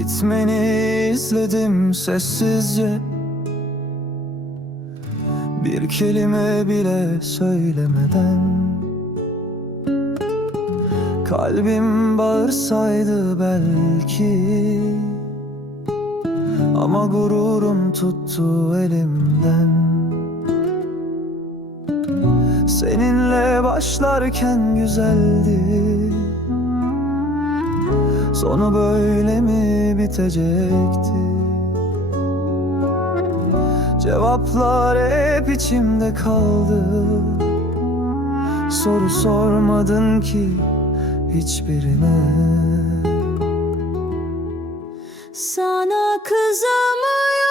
Gitmeni izledim sessizce. Bir kelime bile söylemeden. Kalbim bağırsaydı belki. Ama gururum tuttu elimden. Seninle başlarken güzeldi Sonu böyle mi bitecekti? Cevaplar hep içimde kaldı. Soru sormadın ki hiçbirine. Sana kızamıyorum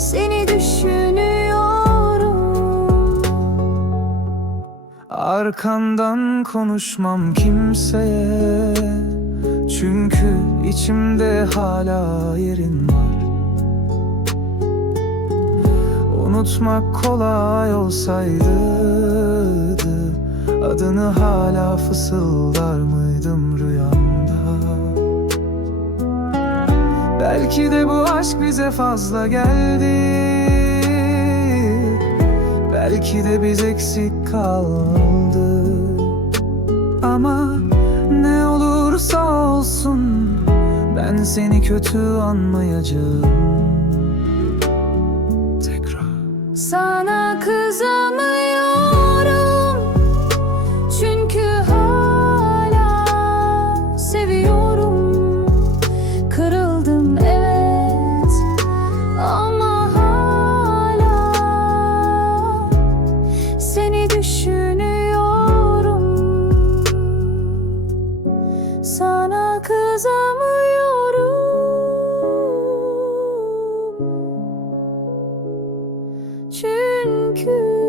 seni düşünüyorum. Arkandan konuşmam kimseye. Çünkü içimde hala yerin var. Unutmak kolay olsaydı Adını hala fısıldar mıydım rüyamda Belki de bu aşk bize fazla geldi. Belki de biz eksik kaldı Ama ne olursa olsun Ben seni kötü anmayacağım. Tekrar Sana sana kızamıyorum. Çünkü